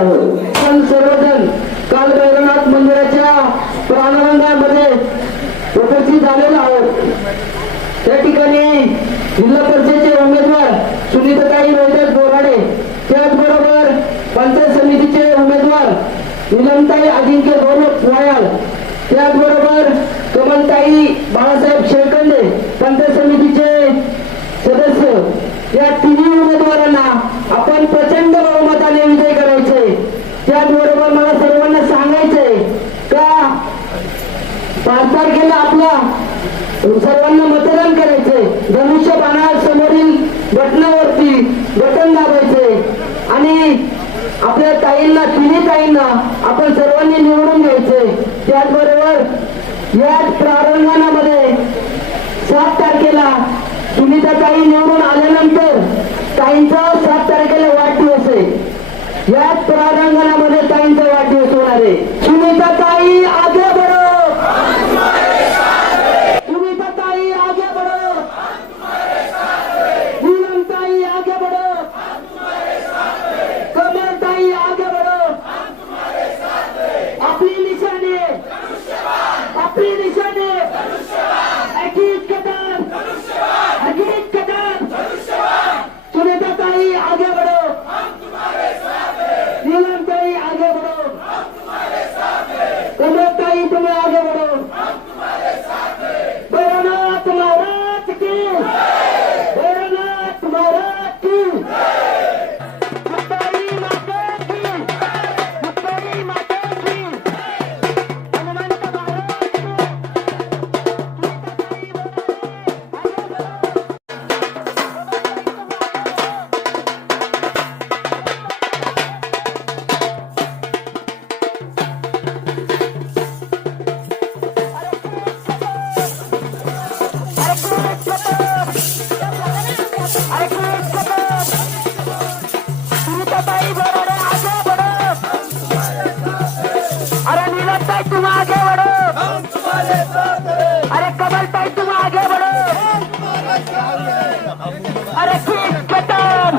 पण सर्वजण काल भैरवनाथ मंदिराच्या प्राणरंगामध्ये उपस्थित झालेलो आहोत. त्या ठिकाणी जिल्हा परिषदेचे उमेदवार सुनीताताई रोहिदास बोराडे त्याचबरोबर पंचायत समितीचे उमेदवार निलमताई अजिंक्य गौरव वायाल त्याचबरोबर कमलताई बाळासाहेब शेळकंडे पंचायत समिती पाच तारखेला आपला. सर्वांना मतदान करायचंय धनुष्य बाणा समोरील बटनावरती बटन दाबायचे. आणि आपल्या ताईंना तिन्ही ताईंना आपण सर्वांनी निवडून घ्यायचे. त्याचबरोबर याच प्रारंभामध्ये सात तारखेला सुनीता ताई निवडून आल्यानंतर ताईंचा सात तारखेला वाढदिवस आहे. याच प्रारंगणामध्ये ताईंचा वाढदिवस होणार आहे. नीलम तुम आगे बढ़ो अरे कमल ताई तुम आगे बढ़ो अरे ठीक खतम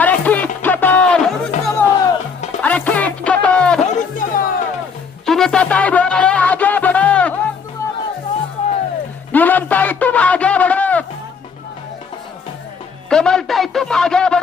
अरे ठीक खतम अरे ठीक खतम तुम्हें ताई बोल रहे आगे बढ़ो नीलम ताई तुम आगे बढ़ो कमल ताई तुम आगे बढ़ो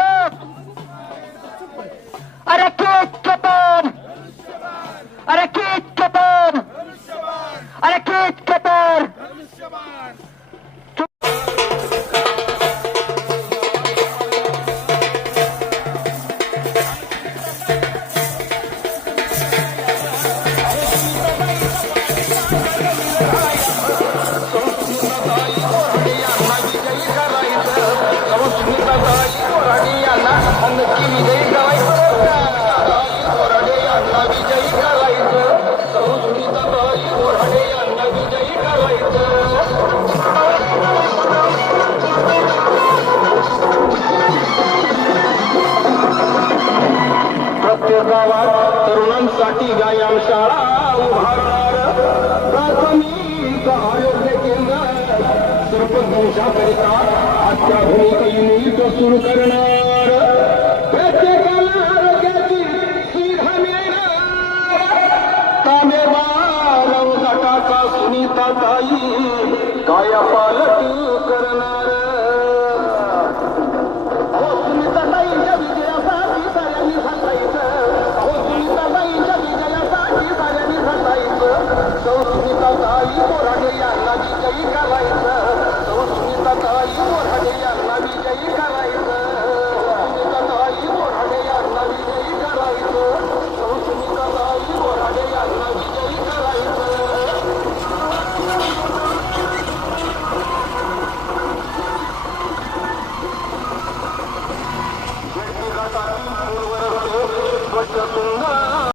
आई करणो त नवार का सुता ताईल